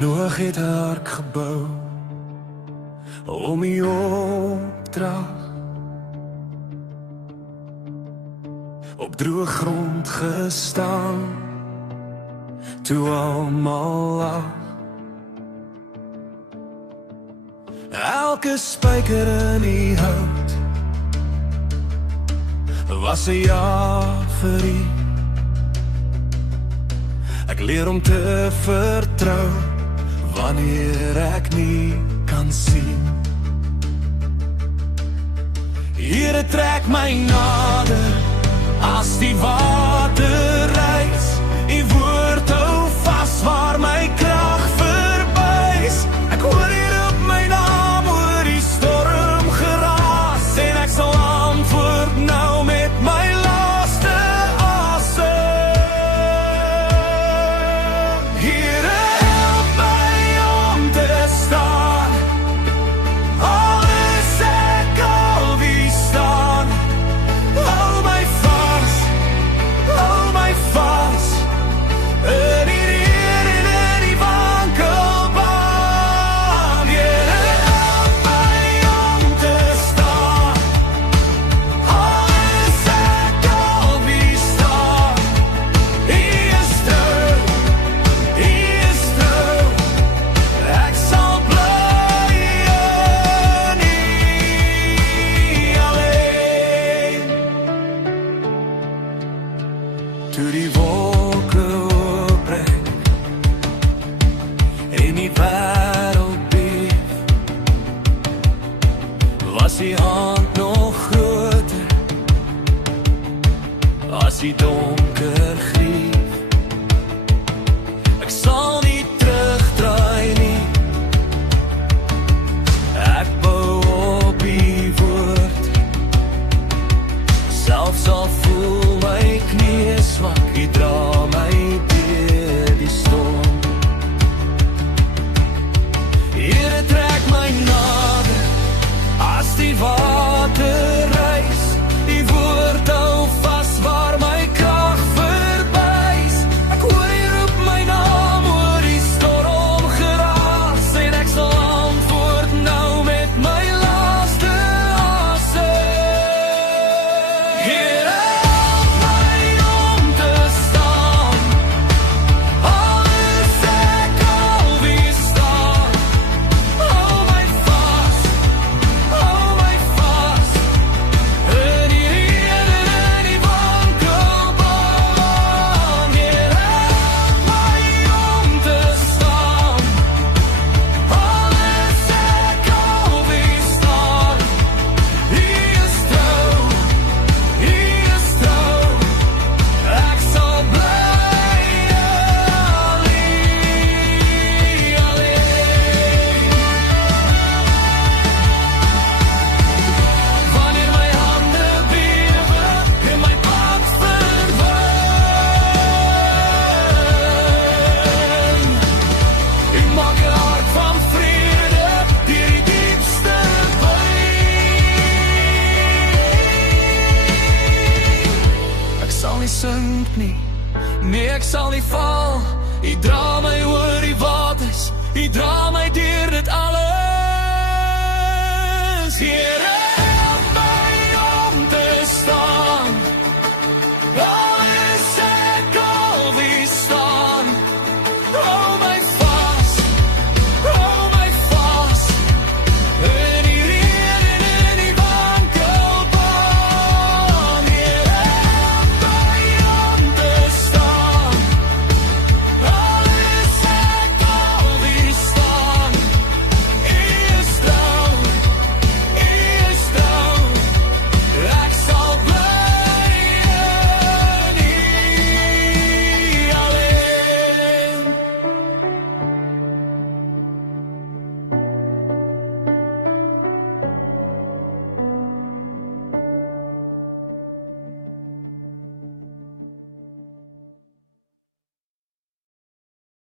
Noag het 'n ark gebou om die opdrag op droë grond gestaan toe almal lag. Elke spyker in die hout was 'n javerie. Ek leer om te vertrou wanneer ek nie kan sien. Here trek my nader as die water reis. U woord hou vas waar my krag verwys. Ek hoor hier op my naam oor die storm geraas en ek sal antwoord nou met my laaste asem. Here help my om te staan. Alles ek al wie staan. Hou my vas, hou my vas. In die reën en in die wankelbaan. Here help my om te staan. Alles ek al wie staan. Hy is trouw, hy is trouw. Ek sal bly nie alleen. Toe die wolke oopbreek en die wêreld beef, was die hand nog groter as die donker grief. Ek sal nie terugdraai nie. Ek bou op die woord. Selfs al voel my knieë swak, U dra my deur die storm. Here trek my nader as die water reis. Die woord hou vas waar my krag verwys. Ek hoor U roep my naam oor die storm geraas en ek sal antwoord nou met my laaste asem. Here help my om te staan. Alles ek al wie staan. Hou my vas, hou my vas. In die reën en in die wankelbaan. Here help my om te staan. Alles ek al wie staan. Hy is trouw, hy is trouw. Ek sal bly alleen. Wanneer my hande bewe en my pad verdwyn, U maak 'n hart van vrede deur die diepste pyn. Ek sal nie sink nie, nee ek sal nie val. U dra my oor die waters, U dra my deur die